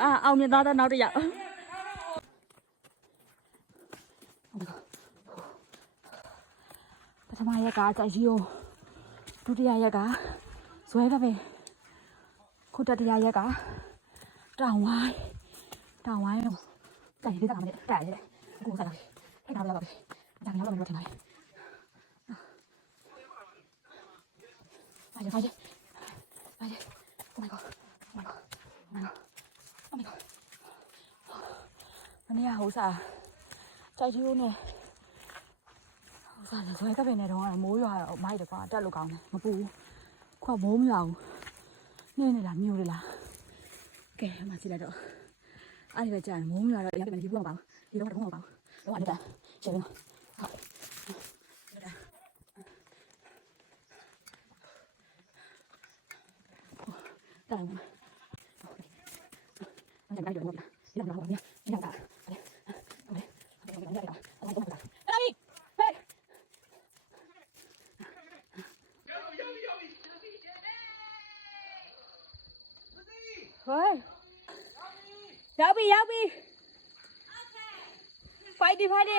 အာအောင်မြင်သွားတဲ့နောက်တစ်ယောက်ပထမရက်ကကြိုက်ကြီးကိုဒုတိယရက်ကဇွဲပဲပဲခုတတိယရက်ကတောင်ဝိုင်းတောင်ဝိုင်းကိုတိုင်လေးကလာမယ်တိုင်လေးကိုစားလာထိုက်တာတော့ပဲဒါကတော့တော့ထင်ပါတယ်အားရပါကြအားရ မနေ့ကဟိုစားကြိုက်ကြီးနဲ့ဟိုစားလက်ဆွဲကပင်နဲ့တော့မိုးရွာတော့မိုက်တယ်ကွာတက်လို့ကောင်းတယ်မပူဘူးခွက်မိုးမရွာဘူးနေနေလားမြို့လေလားကဲအမစီလိုက်တော့အဲ့ဒီပဲကြာမိုးမရွာတော့ရပြန်ဒီဘူးမပါဘူးဒီတော့တော့မပါဘူးတော့အဲ့ဒါကျေပြီနော်ဟုတ်တာမအဲ့ဒါကြိုက်တော့မလားဒီတော့တော့ဒီတော့တာအဲ့ဒါအဲ့ဒါအဲ့ဒါအဲ့ဒါအဲ့ဒါဟေး ဟိုးရောက်ပြီရောက်ပြီဖိုက်ဒီဖိုက်ဒီ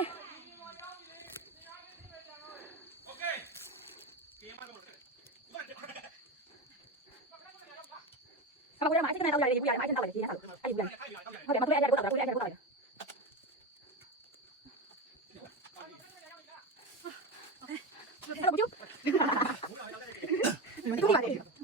အမကိုရမအစ်ကနေတော့ရတယ်ပြရတယ်မအစ်ကနေတော့ရတယ်ဒီရတာအဲ့ဒီပြရတယ်ဟုတ်တယ်မတွေ့ရတဲ့ကိုတော့တွေ့ရတဲ့ကိုတော့အဲ့တော့ဘူးမတူပါနဲ့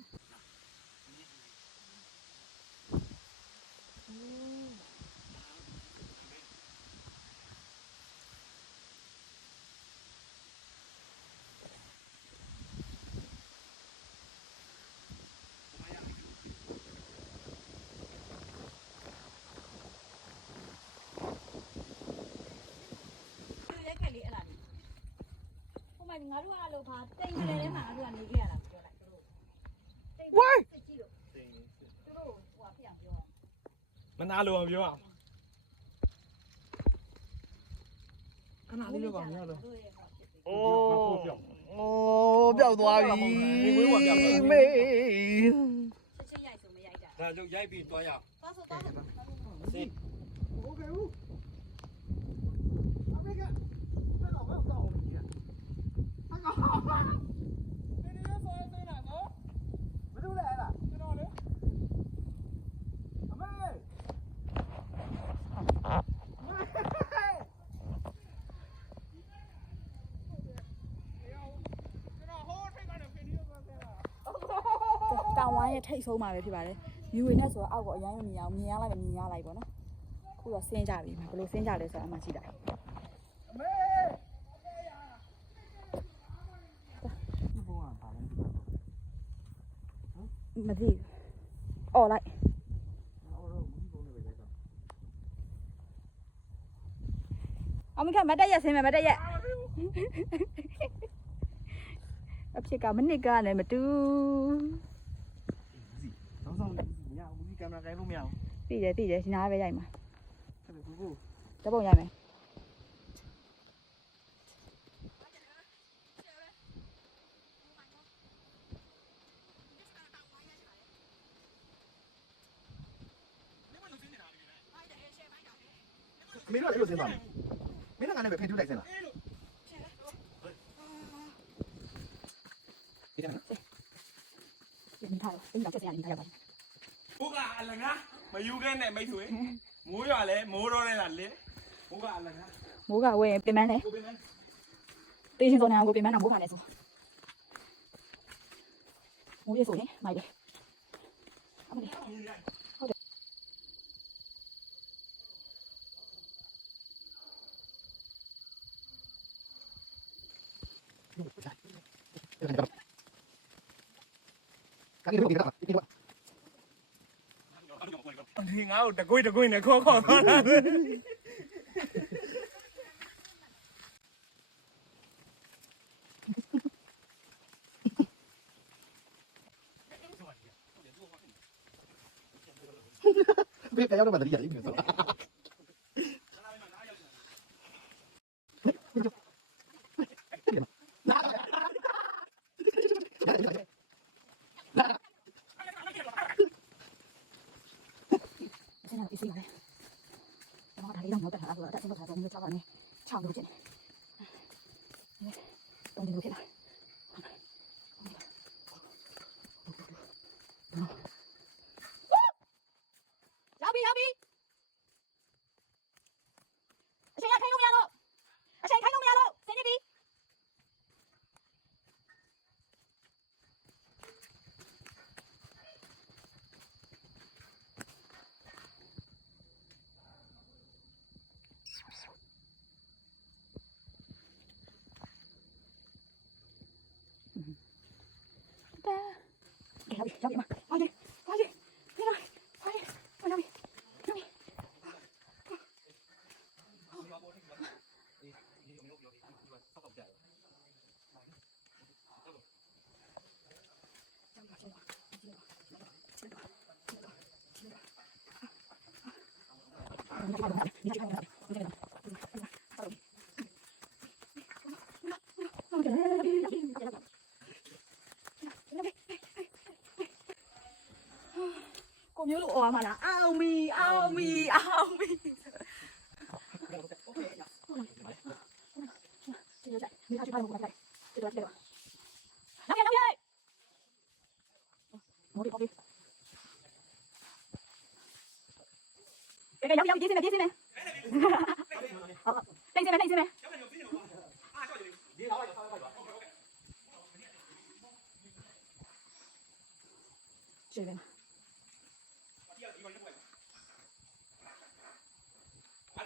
လက်ကလေးအဲ့ဒါလေးဟိုမှာ ငါတို့ကလို့ပါတိမ်ကလေးထဲမှာငါတို့ကနေခဲ့ရတာပြောလိုက်သူတို့တိမ်ဝိုင်းစစ်ကြည့်လို့သူတို့ဟိုကဖျက်ပြောမနာလို့မပြောအောင်ခဏလေးလောက်ပါမရတော့တို့ရဲ့ဟောဖြစ်ပြီးအိုးအိုးပျောက်သွားပြီဒီဝေးကပျောက်သွားပြီမေးချက်ချင်းရိုက်ဆိုမရိုက်တာဒါကြောင့်ရိုက်ပြီးတွားရအောင်သွားဆိုသွားဆိုစင်တောင်ဝိုင်း ရဲ့ထိတ်ဆုံးမှာပဲဖြစ်ပါတယ်။ view နဲ့ဆိုတော့အောက်ကအရင်မမြင်အောင်မြင်ရလိုက်မမြင်ရလိုက်ပေါ့နော်။ခုတော့ဆင်းကြပြီ။ဘယ်လိုဆင်းကြလဲဆိုတော့အမှရှိတာ။မသိဘူး။အော်လိုက်အမကမတက်ရက်ဆင်းမယ်မတက်ရက်အဖြစ်ကမနစ်ကလည်းမတူ နောက်ဆုံးညဦးကင်မရာကိုင်လို့မရဘူး သိတယ်သိတယ်ဒီနားပဲရိုက်မှာဆက်ပြီးကိုတပုံရမယ်မင်းတို့အဲ့လိုစင်းသွားမင်းတို့ကလည်းပဲဖင်ထုတ်လိုက်စင်းလားဒီကနေ့ဒီထားအင်းတော့ချက်စရာဒီထားရပါဘုကအလငါ မယူခဲ့နဲ့မိတ်ဆွေမိုးရွာလဲမိုးတော့လဲလားလေဘုကအလငါမိုးကဝဲပြင်မန်းလေကိုပင်မတေးရှင်စောနေအောင်ကိုပြင်မန်းတော့မိုးခါနေဆိုမိုးရေဆိုနေမိုက်တယ်အမလေးကနေ့တို့ဒီကနေ့ဒီကဒီငါ့ကိုတ ကွေးတကွေးနဲ့ခေါ်ခေါ်ခေါ်လာဘယ်ကရောက်တော့မတည်း Dibukanya. 小米，小米慢，阿姨，阿姨，别让，阿姨，放小米，小米，như lúc mà là ao mì ao mì ao mì Cái này giống giống chỉ xin này chỉ xin này. Đây xin này đây xin này. Chơi lên.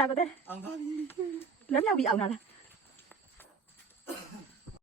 là có thế lớn nhau bị ẩu nào là